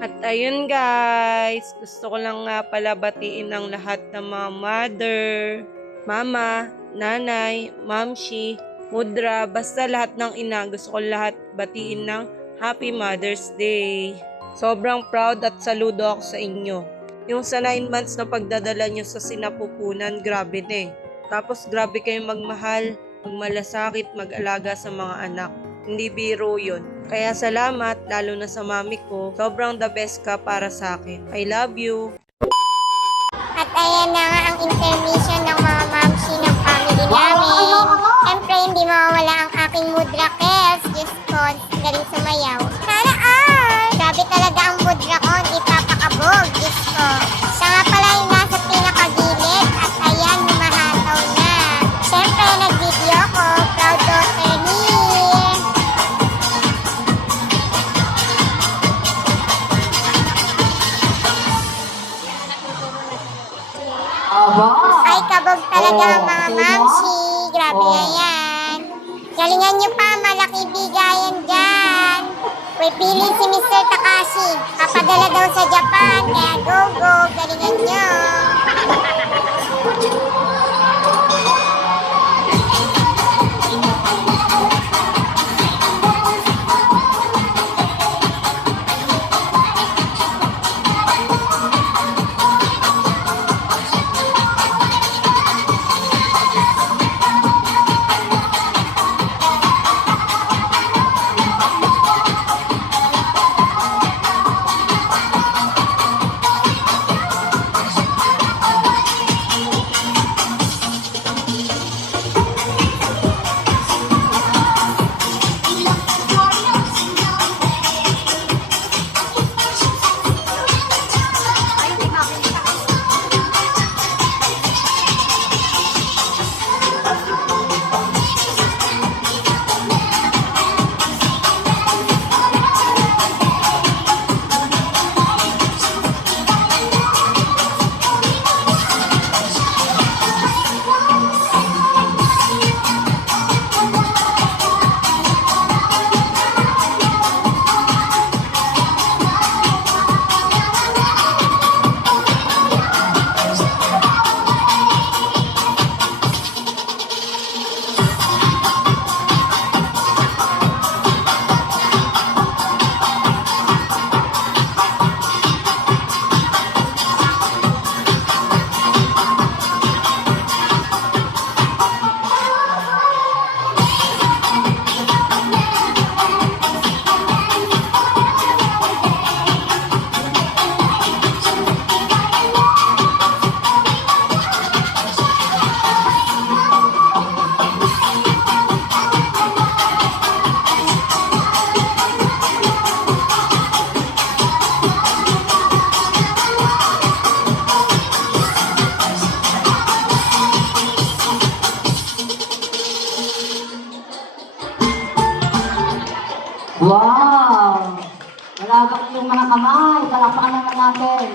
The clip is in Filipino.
At ayun guys, gusto ko lang nga pala batiin ang lahat ng mga mother, mama, nanay, mamshi, mudra, basta lahat ng ina. Gusto ko lahat batiin ng Happy Mother's Day. Sobrang proud at saludo ako sa inyo. Yung sa 9 months na pagdadala nyo sa sinapupunan, grabe na eh. Tapos grabe kayong magmahal, magmalasakit, mag-alaga sa mga anak. Hindi biro yun. Kaya salamat, lalo na sa mami ko. Sobrang the best ka para sa akin. I love you. At ayan na nga ang intermission ng mga mamsi ng family namin. Siyempre, hindi mawawala ang aking mudra kes. Diyos ko, galing sumayaw. Sana all! Grabe talaga ang mudra ko, hindi papakabog. Diyos ko. Siya nga pala yung nasa pinakagilid. At ayan, humahataw na. Siyempre, nag-video ko. Proud daughter ni. Ay, kabog talaga ang mga mamsi. Grabe na yan. Galingan nyo pa, malaki bigayan dyan. Pipili si Mr. Takashi. Kapadala daw sa Japan, kaya go, galingan nyo. Wow! Malabak yung mga kamay. Palakpakan naman natin.